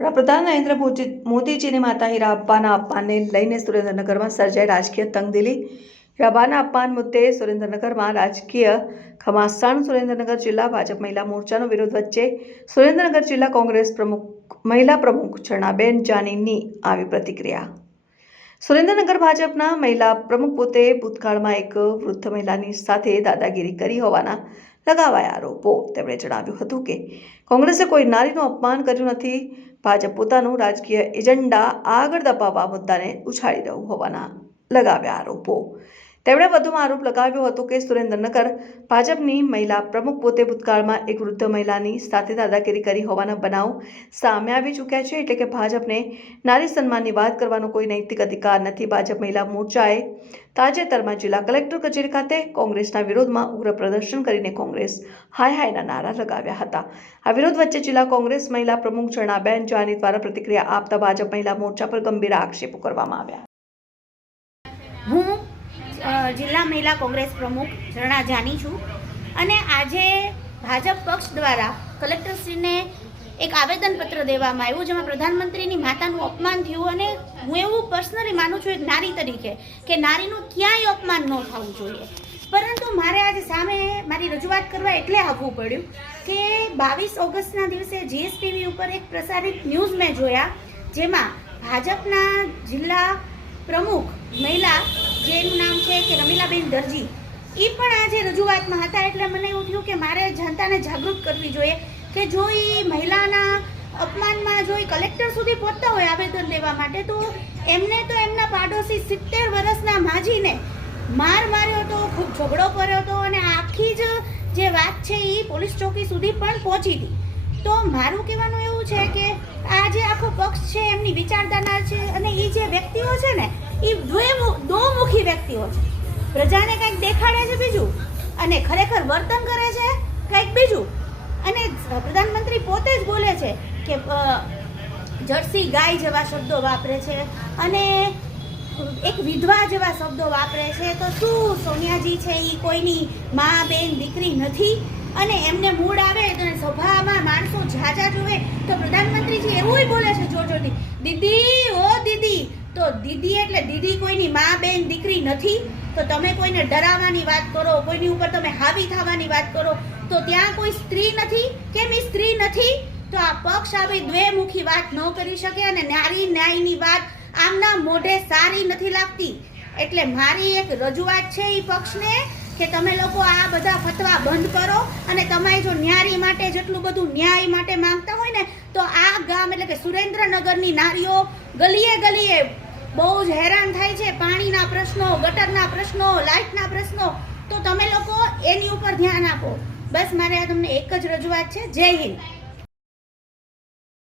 વડાપ્રધાન નરેન્દ્ર મોદીજીની માતા હીરાબાના અપમાનને લઈને સુરેન્દ્રનગરમાં સર્જાઈ રાજકીય તંગદિલી। હીરાબાના અપમાન મુદ્દે સુરેન્દ્રનગરમાં રાજકીય ઘમાસાણ। સુરેન્દ્રનગર જિલ્લા ભાજપ મહિલા મોરચાનો વિરોધ વચ્ચે સુરેન્દ્રનગર જિલ્લા કોંગ્રેસ મહિલા પ્રમુખ ઝરણાબેન જાનીની આવી પ્રતિક્રિયા। સુરેન્દ્રનગર ભાજપના મહિલા પ્રમુખ પોતે ભૂતકાળમાં એક વૃદ્ધ મહિલાની સાથે દાદાગીરી કરી હોવાના લગાવાયા આરોપો। તેમણે જણાવ્યું હતું કે કોંગ્રેસે કોઈ નારીનું અપમાન કર્યું નથી। ભાજપ પોતાનું રાજકીય એજન્ડા આગળ દબાવવા મુદ્દાને ઉછાળી રહ્યું હોવાના લગાવ્યા આરોપો। તેમણે વધુમાં આરોપ લગાવ્યો હતો કે સુરેન્દ્રનગર ભાજપની મહિલા પ્રમુખ પોતે ભૂતકાળમાં એક વૃદ્ધ મહિલાની સાથે દાદાગીરી કરી હોવાના બનાવ સામે આવી ચૂક્યા છે, એટલે કે ભાજપને નારી સન્માનની વાત કરવાનો કોઈ નૈતિક અધિકાર નથી। ભાજપ મહિલા મોરચાએ તાજેતરમાં જિલ્લા કલેક્ટર કચેરી ખાતે કોંગ્રેસના વિરોધમાં ઉગ્ર પ્રદર્શન કરીને કોંગ્રેસ હાય હાયના નારા લગાવ્યા હતા। આ વિરોધ વચ્ચે જિલ્લા કોંગ્રેસ મહિલા પ્રમુખ ઝરણાબેન જાની દ્વારા પ્રતિક્રિયા આપતા ભાજપ મહિલા મોરચા પર ગંભીર આક્ષેપો કરવામાં આવ્યા। હું જિલ્લા મહિલા કોંગ્રેસ પ્રમુખ ઝરણા જાની છું અને આજે ભાજપ પક્ષ દ્વારા કલેક્ટરશ્રીને એક આવેદનપત્ર દેવામાં આવ્યું, જેમાં પ્રધાનમંત્રીની માતાનું અપમાન થયું। અને હું એવું પર્સનલી માનું છું એક નારી તરીકે કે નારીનું ક્યાંય અપમાન ન થવું જોઈએ, પરંતુ મારે આજે સામે મારી રજૂઆત કરવા એટલે આવવું પડ્યું કે 22 ઓગસ્ટના દિવસે જીએસટીવી ઉપર એક પ્રસારિત ન્યૂઝ મેં જોયા, જેમાં ભાજપના જિલ્લા પ્રમુખ મહિલા જેનું નામ છે કે રમીલાબેન દરજી, એ પણ આજે રજૂઆતમાં હતા। એટલે મને એવું થયું કે મારે જનતાને જાગૃત કરવી જોઈએ કે જો એ મહિલાના અપમાનમાં જો એ કલેક્ટર સુધી પહોંચતા હોય આવેદન દેવા માટે, તો એમને તો એમના પાડોશી 70 વર્ષના માજીને માર માર્યો હતો, ખૂબ ઝઘડો કર્યો હતો અને આખી જ જે વાત છે એ પોલીસ ચોકી સુધી પણ પહોંચી હતી। તો મારું કહેવાનું એવું છે કે આ જે આખો પક્ષ છે એમની વિચારધારા છે અને એ જે વ્યક્તિઓ છે ને એ દોમુખી વ્યક્તિઓ છે। પ્રજાને કંઈક દેખાડે છે બીજું અને ખરેખર વર્તન કરે છે કંઈક બીજું। અને પ્રધાનમંત્રી પોતે જ બોલે છે કે જર્સી ગાય જેવા શબ્દો વાપરે છે અને એક વિધવા જેવા શબ્દો વાપરે છે। તો શું સોનિયાજી છે એ કોઈની મા બેન દીકરી નથી? અને એમને મૂડ આવે તો સભામાં માણસો ઝાઝા જોવે તો પ્રધાનમંત્રીજી એવું બોલે છે જોરથી, દીદી ઓ દીદી। તો દીદી એટલે દીદી કોઈની મા બેન દીકરી નથી? તો તમે કોઈને ડરાવવાની વાત કરો, કોઈની ઉપર તમે હાવી થવાની વાત કરો, તો ત્યાં કોઈ સ્ત્રી નથી? કેમ એ સ્ત્રી નથી? તો આ પક્ષ આવી દ્વેમુખી વાત ન કરી શકે અને નારી ન્યાયની વાત આમના મોઢે સારી નથી લાગતી। એટલે મારી એક રજૂઆત છે એ પક્ષને કે તમે લોકો આ બધા ફતવા બંધ કરો અને તમે જો ન્યારી માટે જેટલું બધું ન્યાય માટે માંગતા હોય ને, તો આ ગામ એટલે કે સુરેન્દ્રનગરની નારીઓ ગલીએ ગલીએ બહુ જ હેરાન થાય છે। પાણીના પ્રશ્નો, ગટરના પ્રશ્નો, લાઇટના પ્રશ્નો, તો તમે લોકો એની ઉપર ધ્યાન આપો। બસ મારે આ તમને એક જ રજૂઆત છે। જય હિન્દ।